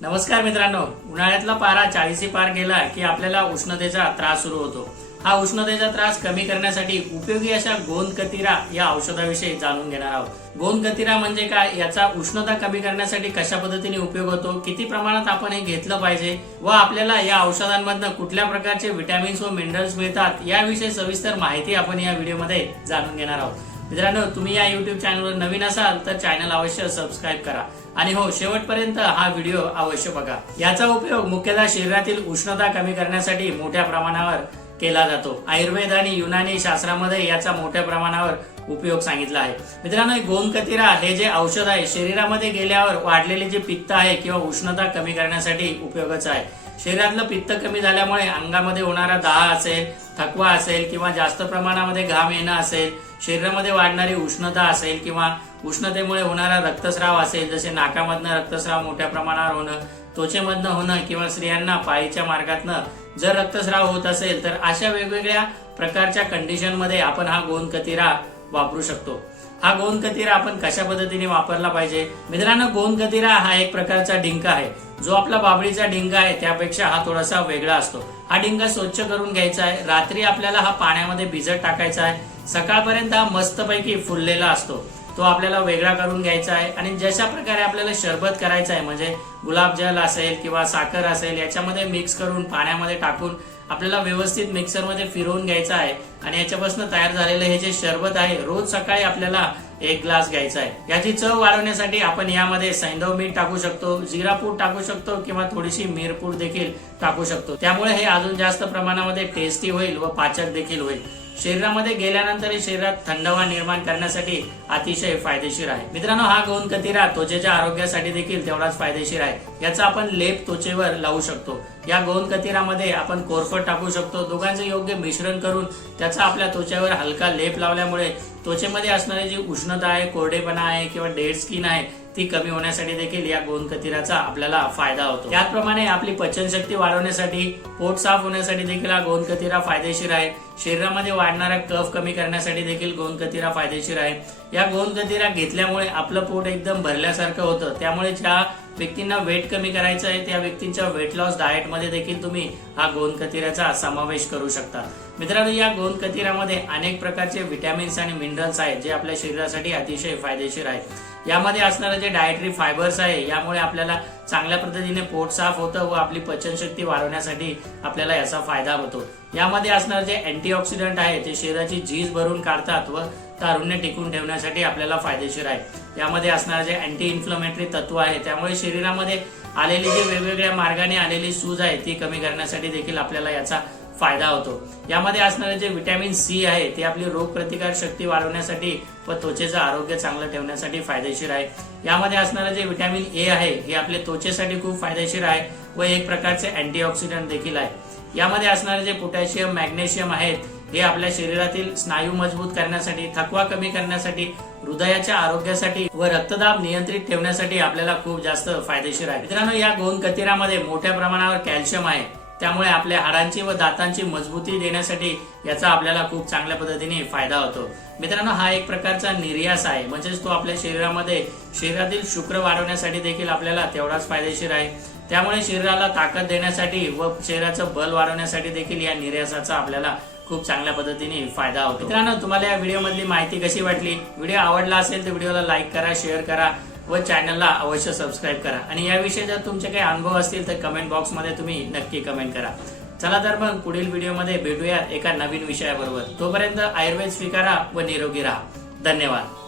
नमस्कार मित्रांनो उन्हाळ्यातला पारा चाळीसी पार गेला की आपल्याला उष्णतेचा त्रास सुरू होतो. हा उष्णतेचा त्रास कमी करण्यासाठी उपयोगी अशा गोंद कतिरा या औषधाविषयी जाणून घेणार आहोत. गोंद कतिरा म्हणजे काय? याचा उष्णता कमी करण्यासाठी कशा पद्धतीने उपयोग होतो? किती प्रमाणात आपण हे घेतलं पाहिजे? व आपल्याला या औषधांमधनं कुठल्या प्रकारचे व्हिटॅमिन्स व मिनरल्स मिळतात? याविषयी सविस्तर माहिती आपण या व्हिडिओमध्ये जाणून घेणार आहोत. मित्रांनो तुम्ही या युट्यूब चॅनलवर नवीन असाल तर चॅनल अवश्य सबस्क्राईब करा. आणि हो शेवटपर्यंत हा व्हिडिओ अवश्य बघा. याचा उपयोग मुख्यतः शरीरातील उष्णता कमी करण्यासाठी मोठ्या प्रमाणावर केला जातो. आयुर्वेद आणि युनानी शास्त्रामध्ये याचा मोठ्या प्रमाणावर उपयोग सांगितला आहे. मित्रांनो गोमकतिरा हे जे औषध आहे शरीरामध्ये गेल्यावर वाढलेले जे पित्त आहे किंवा उष्णता कमी करण्यासाठी उपयोगाचं आहे. शरीरातलं पित्त कमी झाल्यामुळे अंगामध्ये होणारा दाह असेल थकवा असेल किंवा जास्त प्रमाणामध्ये घाम येणं असेल शरीरामध्ये वाढणारी उष्णता असेल किंवा उष्णतेमुळे होणारा रक्तस्राव असेल जसे नाकामधनं रक्तस्राव मोठ्या प्रमाणावर होणं त्वचेमधनं होणं किंवा स्त्रियांना पायीच्या मार्गातनं जर रक्तस्राव होत असेल तर अशा वेगवेगळ्या प्रकारच्या कंडिशनमध्ये आपण हा गोंद कतिरा वापरू शकतो. हा गोंद कतिरा आपण कशा पद्धतीने वापरला पाहिजे? मित्रांनो गोंद कतिरा हा एक प्रकारचा डिंक आहे. जो आपला बाबळीचा डिंगा आहे त्यापेक्षा हा थोडासा वेगळा असतो. हा डिंगा स्वच्छ करून घ्यायचा आहे. रात्री आपल्याला हा पाण्यामध्ये भिजत टाकायचा आहे. सकाळपर्यंत हा मस्तपैकी फुललेला असतो. तो आपल्याला वेगळा करून घ्यायचा आहे. आणि जशा प्रकारे आपल्याला शरबत करायचं आहे म्हणजे गुलाबजल असेल किंवा साखर असेल याच्यामध्ये मिक्स करून पाण्यामध्ये टाकून आपल्याला व्यवस्थित मिक्सरमध्ये फिरवून घ्यायचं आहे आणि याच्यापासून तयार झालेलं हे जे शरबत आहे रोज सकाळी आपल्याला एक ग्लास घ्यायचा आहे. याची चव वाढवण्यासाठी आपण यामध्ये सैंधव मीठ टाकू शकतो जिरापूड टाकू शकतो किंवा थोडीशी मिरपूड देखील टाकू शकतो. त्यामुळे हे अजून जास्त प्रमाणामध्ये टेस्टी होईल व पाचक देखील होईल. शरीरामध्ये गेल्यानंतर शरीरात थंडवा निर्माण करण्यासाठी अतिशय फायदेशीर आहे. मित्रांनो हा गोंद कतिरा त्वचेच्या आरोग्यासाठी देखील तेवढाच फायदेशीर आहे. याचा आपण लेप त्वचेवर लावू शकतो. या गोंद कतिरामध्ये आपण कोरफड टाकू शकतो. दोघांचे योग्य मिश्रण करून त्याचा आपल्या त्वचेवर हलका लेप लावल्यामुळे त्वचेमध्ये असणारी जी उष्णता आहे कोरडेपणा आहे किंवा डेड स्किन आहे ती कमी होण्यासाठी देखील या गोंद कतिराचा आपल्याला फायदा होतो. त्याचप्रमाणे आपली पचनशक्ती वाढवण्यासाठी पोट साफ होण्यासाठी देखील हा गोंद कतिरा फायदेशीर आहे. शरीरामध्ये वाढणारा कफ कमी करण्यासाठी देखील गोंद कतिरा फायदेशीर आहे. या गोंद कतिरा घेतल्यामुळे आपलं पोट एकदम भरल्यासारखं होतं. त्यामुळे ज्या व्यक्तींना वेट कमी करायचं आहे त्या व्यक्तींच्या वेट लॉस डाएटमध्ये देखील तुम्ही हा गोंद कतिऱ्याचा समावेश करू शकता. मित्रांनो या गोंद कतिऱ्यामध्ये अनेक प्रकारचे विटॅमिन्स आणि मिनरल्स आहेत जे आपल्या शरीरासाठी अतिशय फायदेशीर आहेत यामध्ये असणारे जे डायटरी फायबर्स आहे यामुळे आपल्याला चांगल्या पद्धतीने पोट साफ होतं व आपली पचनशक्ती वाढवण्यासाठी आपल्याला याचा फायदा होतो. यामध्ये असणारे जे अँटीऑक्सिडंट आहे ते शरीराची झीज भरून काढतात व तारुण्य टिकून ठेवण्यासाठी आपल्याला फायदेशीर आहे. यामध्ये असणारे जे अँटी इन्फ्लमेटरी तत्व आहे त्यामुळे शरीरामध्ये आलेली जी वेगवेगळ्या मार्गाने आलेली सूज आहे ती कमी करण्यासाठी देखील आपल्याला याचा फायदा होतो. यामध्ये असणारे जे विटॅमिन सी आहे ते आपली रोगप्रतिकार शक्ती वाढवण्यासाठी व त्वचेचं आरोग्य चांगलं ठेवण्यासाठी फायदेशीर आहे. यामध्ये असणारे जे विटॅमिन ए आहे हे आपल्या त्वचेसाठी खूप फायदेशीर आहे व एक प्रकारचे अँटीऑक्सिडंट देखील आहे. यामध्ये असणारे जे पोटॅशियम मॅग्नेशियम आहेत हे आपल्या शरीरातील स्नायू मजबूत करण्यासाठी थकवा कमी करण्यासाठी हृदयाच्या आरोग्यासाठी व रक्तदाब नियंत्रित ठेवण्यासाठी आपल्याला खूप जास्त फायदेशीर आहे. मित्रांनो या गोंद कतिरामध्ये मोठ्या प्रमाणावर कॅल्शियम आहे. त्यामुळे आपल्या हाडांची व दातांची मजबूती देण्यासाठी याचा आपल्याला खूप चांगल्या पद्धतीने फायदा होतो. मित्रांनो हा एक प्रकारचा निर्यास आहे. म्हणजेच तो आपल्या शरीरामध्ये शरीरातील शुक्र वाढवण्यासाठी देखील आपल्याला तेवढाच फायदेशीर आहे. त्यामुळे शरीराला ताकद देण्यासाठी व शरीराचं बल वाढवण्यासाठी देखील या निर्यासाचा आपल्याला खूप चांगल्या पद्धतीने फायदा होतो. मित्रांनो तुम्हाला या व्हिडिओ मधली माहिती कशी वाटली? व्हिडिओ आवडला असेल तर व्हिडिओला लाईक करा शेअर करा व चॅनलला अवश्य सबस्क्राईब करा. आणि याविषयी जर तुमचे काही अनुभव असतील तर कमेंट बॉक्समध्ये तुम्ही नक्की कमेंट करा. चला तर मग पुढील व्हिडिओमध्ये भेटूयात एका नवीन विषयाबरोबर. तोपर्यंत आयुर्वेद स्वीकारा व निरोगी राहा. धन्यवाद.